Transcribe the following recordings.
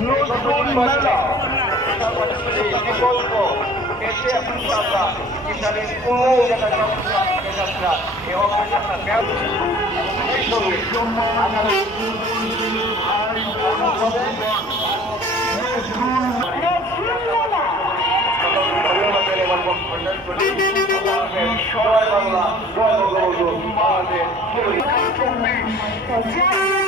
নতুন বার্তা বিকল্প এসে ইনশাআল্লাহ কিষানের কোনো জায়গায় সমস্যা থেকে যাচ্ছে না এই অপেক্ষা ব্যবস্থা এই সঙ্গে সবাই বাংলা জয় বঙ্গবন্ধু আমাদের ইসলামের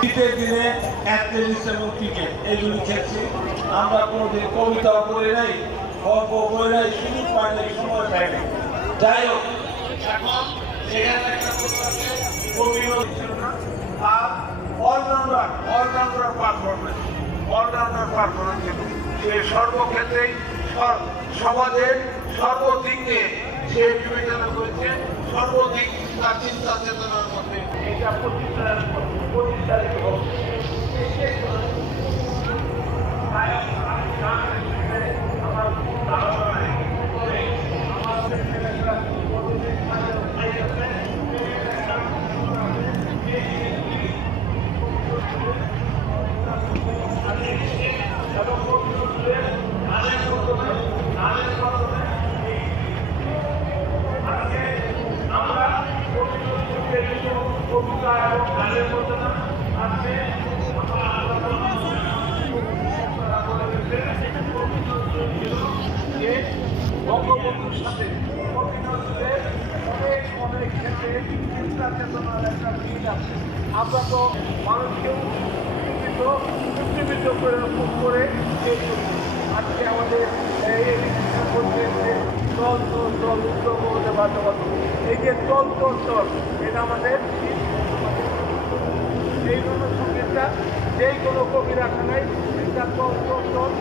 শীতের দিনে এবং ক্রিকেট খেলছি। আমরা কোনোদিন করে নাই, গল্প করে নাই, শুধু সময় পাই যাই হোক আর সর্বক্ষেত্রেই সমাজের সর্বদিক সে বিবেচনা করেছে। সর্বদিক তার চিন্তা চেতনার মধ্যে এটা প্রতিষ্ঠারিত হবে বঙ্গবন্ধুর সাথে অনেক অনেক ক্ষেত্রে চিন্তা চেতনার একটা মিল আছে আমরা তো মানুষকে উজ্জীবিত উজ্জীবিত করে এই আজকে আমাদের এই দল দল উদ্যোগ হতে বাধ্যবাধ এই যে দল দল এটা আমাদের এই জন্য সঙ্গীতটা, যেই কোনো কবি রাখা নাই এটা দল দল দল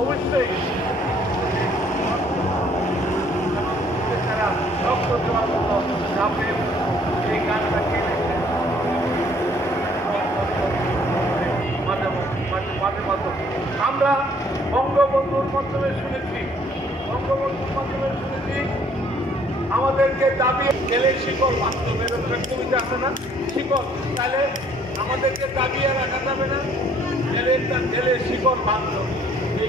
অবশ্যই। রক্ত দেওয়ার মতো সামনে এই গানটা মাঝে মাঝে মাঝে মাঝে আমরা বঙ্গবন্ধুর মাধ্যমে শুনেছি, বঙ্গবন্ধুর মাধ্যমে শুনেছি আমাদেরকে দাবি গেলে শিকল বাস্তবের কবিতা আছে না? শিকল তাহলে আমাদেরকে দাবিয়ে রাখা যাবে না। গেলে শিকল বাঁধল এই